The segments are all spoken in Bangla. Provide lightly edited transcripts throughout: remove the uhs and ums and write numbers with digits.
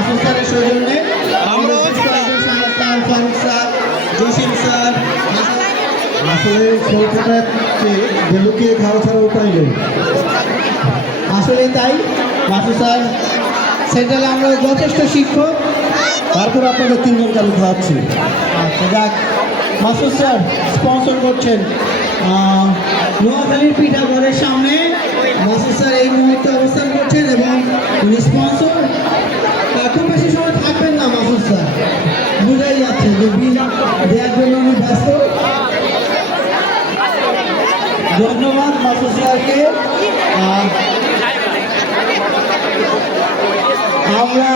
মাসুদ স্যারের সৌজন্যে ফারুক স্যার, জসিম স্যার। আসলে ছোটটা লুকিয়ে খাওয়া ছাড়া উপায় নেই। আসলে তাই মাসুদ স্যার সেন্ট্রালে আমরা যথেষ্ট শিক্ষক, তারপর আপনাদের তিনজনকে আমি খাওয়াচ্ছি। আচ্ছা যাক, মাসুদ স্যার স্পন্সর করছেন নোয়াখালীর পিঠাঘরের সামনে। মাসুদ স্যার এই মুহূর্তে অবস্থান করছেন এবং উনি স্পন্সর। খুব বেশি সময় থাকবেন না মাসুদ স্যার, বুঝাই যাচ্ছে যে বিল দেওয়ার জন্য উনি ব্যস্ত। ধন্যবাদ মাসুদ স্যারকে। আমরা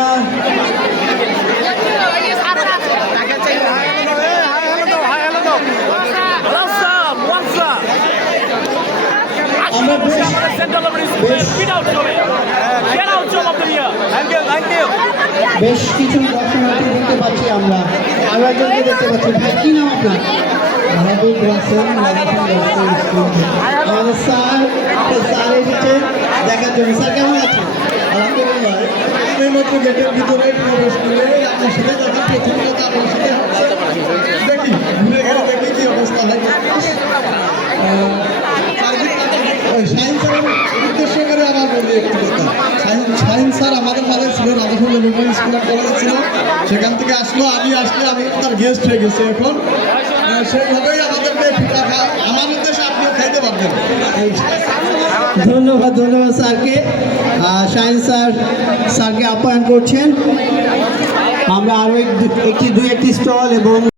বেশ কিছু দর্শনার্থী দেখতে পাচ্ছি। আমরা আরো একজনকে দেখতে পাচ্ছি। ভাই কি নাম আপনার? আমাদের স্যার এসেছেন দেখার জন্য। স্যার কেমন আছেন? আলহামদুলিল্লাহ, এই মাত্র গেটের ভিতরে প্রবেশ করে আপনার সাথে দেখা প্রথম কথা আপনার সাথে দেখি ঘুরে গেলে দেখি কি অবস্থা হয়। শাহিন স্যারের উদ্দেশ্য করে আমার বলি একটু কথা। শাহিন স্যার আমাদের মাঝে ছিল, রাধাপুর মেমোরিয়াল স্কুল কলেজ ছিল, সেখান থেকে আসলো। আমি আসলে আমি তার গেস্ট হয়ে গেছি এখন। সেইভাবেই আমাদেরকে পিঠা আমার উদ্দেশ্যে আপনিও খাইতে পারবেন। ধন্যবাদ স্যারকে। শাহিন স্যারকে আপ্যায়ন করছেন। আমরা আরও একটি স্টল এবং